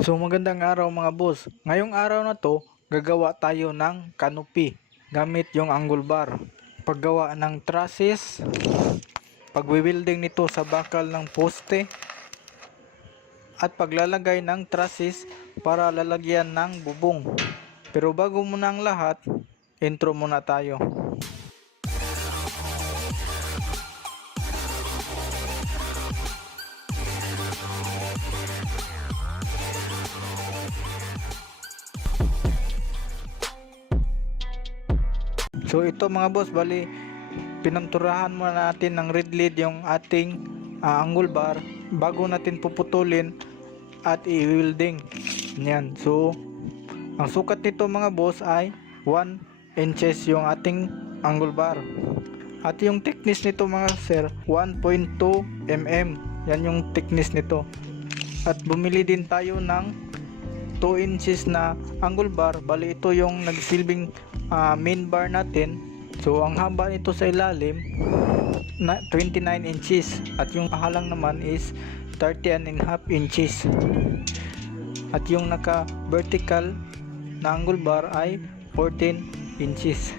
So magandang araw mga boss. Ngayong araw na to, gagawa tayo ng canopy gamit yung angle bar. Paggawa ng trusses, pagwi-welding nito sa bakal ng poste, at paglalagay ng trusses para lalagyan ng bubong. Pero bago muna ang lahat, intro muna tayo. So ito mga boss, bali pinanturahan muna natin ng red lead yung ating angle bar bago natin puputulin at i-welding. Yan. So ang sukat nito mga boss ay 1 inches yung ating angle bar. At yung thickness nito mga sir, 1.2 mm. Yan yung thickness nito. At bumili din tayo ng 2 inches na angle bar. Bali ito yung nagsilbing main bar natin. So ang haba nito sa ilalim na 29 inches at yung halang naman is 30.5 inches. At yung naka vertical na angle bar ay 14 inches.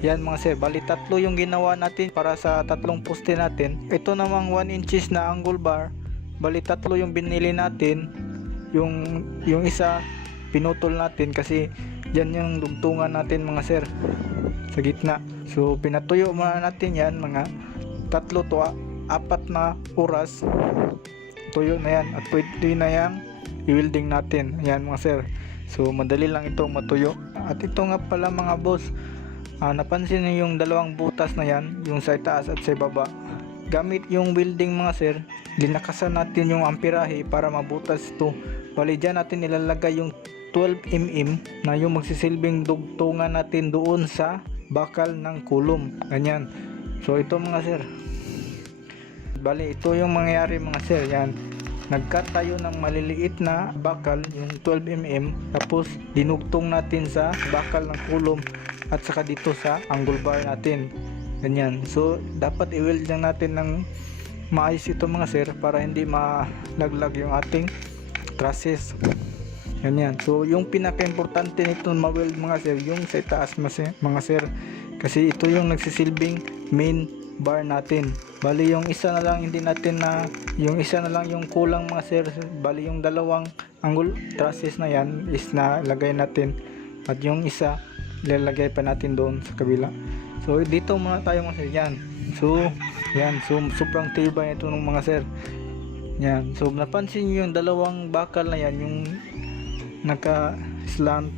Yan mga sir, bali tatlo yung ginawa natin para sa tatlong poste natin. Ito namang 1 inches na angle bar, bali tatlo yung binili natin. Yung isa pinutol natin kasi yan yung lugtungan natin mga sir sa gitna. So pinatuyo muna natin yan mga 3 to 4 na oras. Tuyo na yan at pwede na yang i-welding natin. Yan mga sir. So madali lang itong matuyo. At ito nga pala mga boss, napansin niyo yung dalawang butas na yan, yung sa itaas at sa baba. Gamit yung welding mga sir, linakasan natin yung amperahe para mabutas ito. Bali dyan natin ilalagay yung 12 mm na yung magsisilbing dugtungan natin doon sa bakal ng kulom. Ganyan. So ito mga sir, bali ito yung mangyayari mga sir. Yan, nagcut tayo ng maliliit na bakal, yung 12 mm, tapos dinugtong natin sa bakal ng kulom at saka dito sa angle bar natin. Ganyan. So dapat i-weld lang natin ng maayos ito mga sir para hindi malaglag yung ating trusses. Ganyan. So yung pinaka-importante nito ma-weld mga sir, yung sa itaas mga sir, kasi ito yung nagsisilbing main bar natin. Bali yung isa na lang hindi natin yung isa na lang yung kulang mga sir. Bali yung dalawang angle trusses na yan is na lagay natin at yung isa lalagay pa natin doon sa kabila. So dito muna tayo mga sir. Yan. So yan, so sobrang tibay ito ng mga sir. Yan. So napansin niyo yung dalawang bakal na yan, yung naka slant,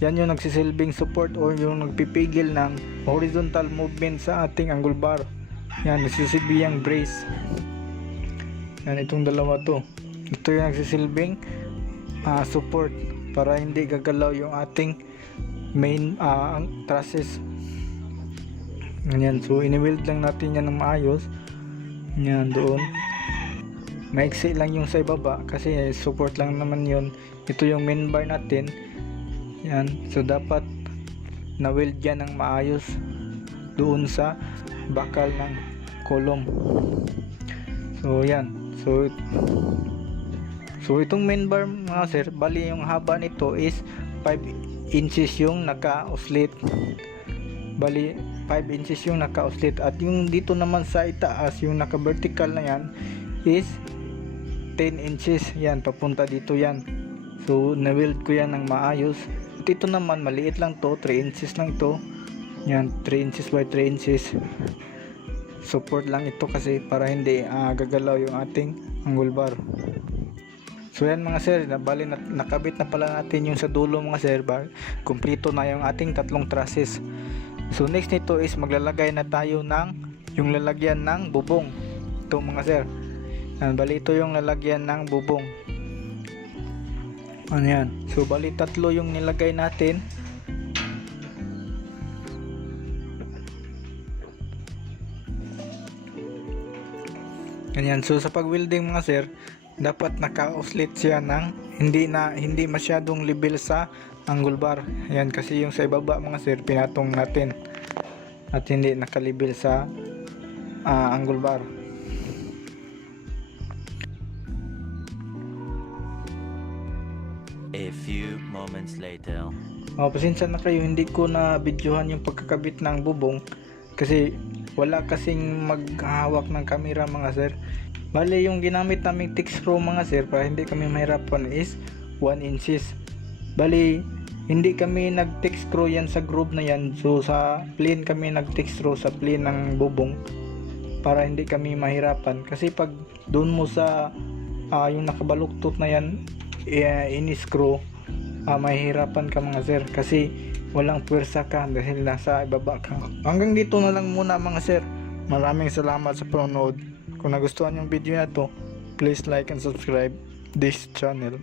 yan yung nagsisilbing support or yung nagpipigil ng horizontal movement sa ating angle bar. Yan, nagsisilbing brace. Yan, itong dalawa to, ito yung nagsisilbing support para hindi gagalaw yung ating main trusses. Ganyan. So ini-weld lang natin yan ng maayos. Yan, doon maiksi lang yung sa baba kasi support lang naman yun. Ito yung main bar natin. Yan. So dapat na-weld yan ng maayos doon sa bakal ng kolom. So yan. So itong main bar mga sir, bali yung haba nito is 5 inches yung naka-oscillate. Bali 5 inches yung naka-oscillate. At yung dito naman sa itaas, yung naka-vertical na yan is 10 inches. Yan, papunta dito yan. So na-weld ko yan ng maayos. Dito naman maliit lang to, 3 inches lang ito. Yan, 3 inches by 3 inches. Support lang ito kasi para hindi gagalaw yung ating angle bar. So yan mga sir, bali nakabit na pala natin yung sa dulo mga sir. Kumpleto na yung ating tatlong trusses. So next nito is maglalagay na tayo ng yung lalagyan ng bubong. Ito mga sir. Yan, bali ito yung lalagyan ng bubong. Ano yan? So bali tatlo yung nilagay natin. Ganyan. So sa pag-welding mga sir, dapat naka-oscillate siya ng hindi masyadong level sa angle bar. Ayan, kasi yung sa ibaba mga sir pinatong natin at hindi naka-level sa angle bar. A few moments later. Pasensya na kayo, hindi ko na videohan yung pagkakabit ng bubong kasi wala kasing maghahawak ng camera mga sir. Bale, yung ginamit naming text screw mga sir para hindi kami mahirapan is 1 inches. Bale, hindi kami nag-text screw yan sa groove na yan. So sa plane kami nag-text screw sa plane ng bubong para hindi kami mahirapan. Kasi pag doon mo sa yung nakabaluktot na yan in-screw, mahihirapan ka mga sir kasi walang puwersa ka dahil nasa ibaba ka. Hanggang dito na lang muna mga sir. Maraming salamat sa panonood. Kung nagustuhan yung video na to, please like and subscribe this channel.